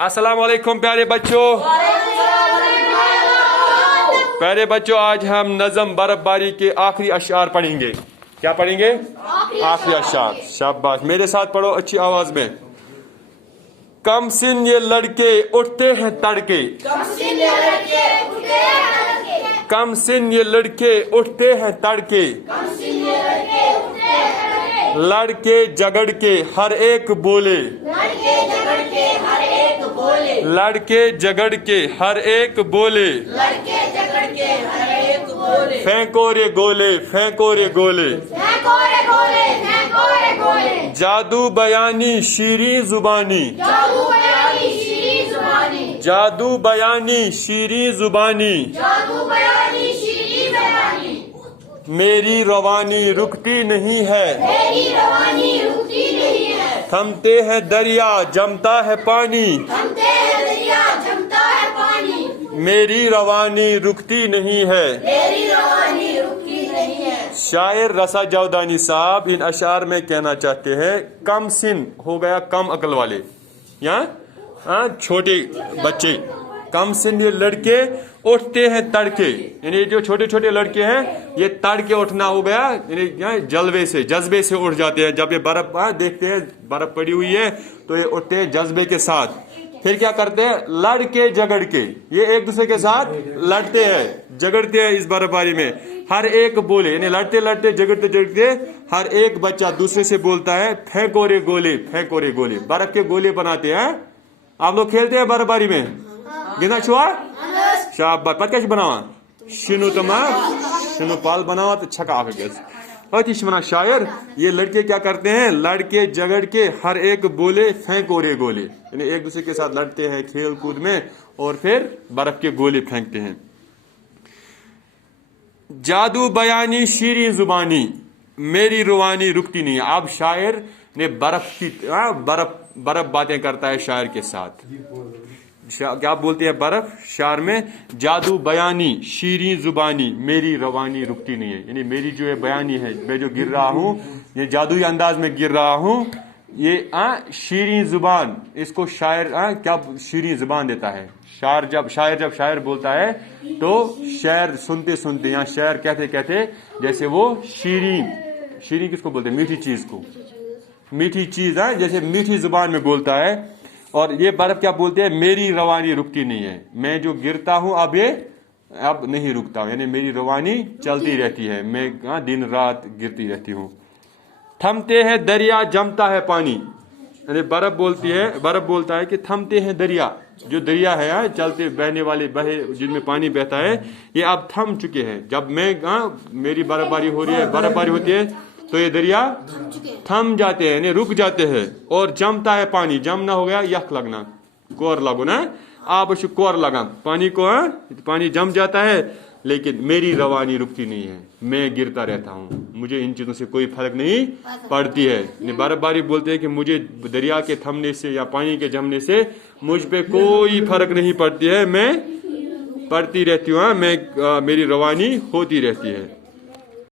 अस्सलाम वालेकुम प्यारे बच्चों। प्यारे बच्चों, आज हम नज़म बर्फबारी के आखिरी अशआर पढ़ेंगे। क्या पढ़ेंगे? आखिरी अशआर। शाबाश, मेरे साथ पढ़ो अच्छी आवाज में। कम सिन ये लड़के उठते हैं तड़के, कम सिन ये लड़के उठते हैं तड़के, लड़के झगड़ के हर एक बोले, लड़के झगड़ के हर एक बोले, फेंको रे गोले, फेंको रे गोले, जादू बयानी शीरी जुबानी, जादू बयानी शीरी जुबानी, मेरी रवानी रुकती नहीं है, थमते हैं दरिया जमता है पानी, मेरी रवानी रुकती नहीं है। शायर रसा जावदानी साहब इन अशार में कहना चाहते हैं, कम सिन हो गया कम अकल वाले, यहाँ छोटे बच्चे, कम सिन ये लड़के उठते हैं तड़के, यानी जो छोटे छोटे लड़के हैं ये तड़के उठना हो गया, यानी जलवे से जज्बे से उठ जाते हैं। जब ये बर्फ देखते हैं बर्फ पड़ी हुई है तो ये उठते हैं जज्बे के साथ। फिर क्या करते हैं? लड़के झगड़ के ये एक दूसरे के साथ लड़ते हैं, झगड़ते हैं इस बर्फबारी में। हर एक बोले, यानी लड़ते लड़ते झगड़ते झगड़ते हर एक बच्चा दूसरे से बोलता है, फेंको रे गोले, फेंको रे गोले। बर्फ के गोले बनाते हैं। आप लोग खेलते हैं बर्फबारी में? गिना छुआ शाबाश। पता कैसे बनावा? शिनु तमा शिनु पाल बनावा तो छका आ गया। अतिशमना शायर ये लड़के क्या करते हैं? लड़के झगड़ के हर एक बोले, फेंको रे गोले, यानी एक दूसरे के साथ लड़ते हैं खेल कूद में और फिर बर्फ के गोले फेंकते हैं। जादू बयानी शीरी जुबानी, मेरी रुवानी रुकती नहीं है। अब शायर ने बर्फ की बर्फ बातें करता है शायर के साथ। क्या बोलते हैं बर्फ शायर में? जादू बयानी शीरी जुबानी, मेरी रवानी रुकती नहीं है, यानी मेरी जो है बयानी है, मैं जो गिर रहा हूँ ये जादुई अंदाज में गिर रहा हूँ। ये शीरी जुबान, इसको शायर क्या शीरी जुबान देता है। शायर जब शायर बोलता है तो शायर सुनते सुनते या शायर कहते कहते जैसे वो शीरी किसको बोलते हैं? मीठी चीज को, मीठी चीज जैसे मीठी जुबान में बोलता है। और ये बर्फ क्या बोलते हैं? मेरी रवानी रुकती नहीं है, मैं जो गिरता हूं अब नहीं रुकता हूं, यानी मेरी रवानी चलती रहती है, मैं दिन रात गिरती रहती हूँ। थमते हैं दरिया जमता है पानी, यानी बर्फ बोलता है कि थमते हैं दरिया, जो दरिया है चलते बहने वाले जिनमें पानी बहता है ये अब थम चुके हैं। जब मेरी बर्फबारी हो रही है, बर्फबारी होती है तो ये दरिया थम जाते हैं, यानी रुक जाते हैं। और जमता है पानी, जमना हो गया यख लगना, कोर लगो ना, आप कोर लगा पानी को, पानी जम जाता है। लेकिन मेरी रवानी रुकती नहीं है, मैं गिरता रहता हूँ, मुझे इन चीजों से कोई फर्क नहीं पड़ती है। बर्फबारी बोलते हैं कि मुझे दरिया के थमने से या पानी के जमने से मुझ पे कोई फर्क नहीं पड़ती है, मैं पड़ती रहती हूँ, मेरी रवानी होती रहती है।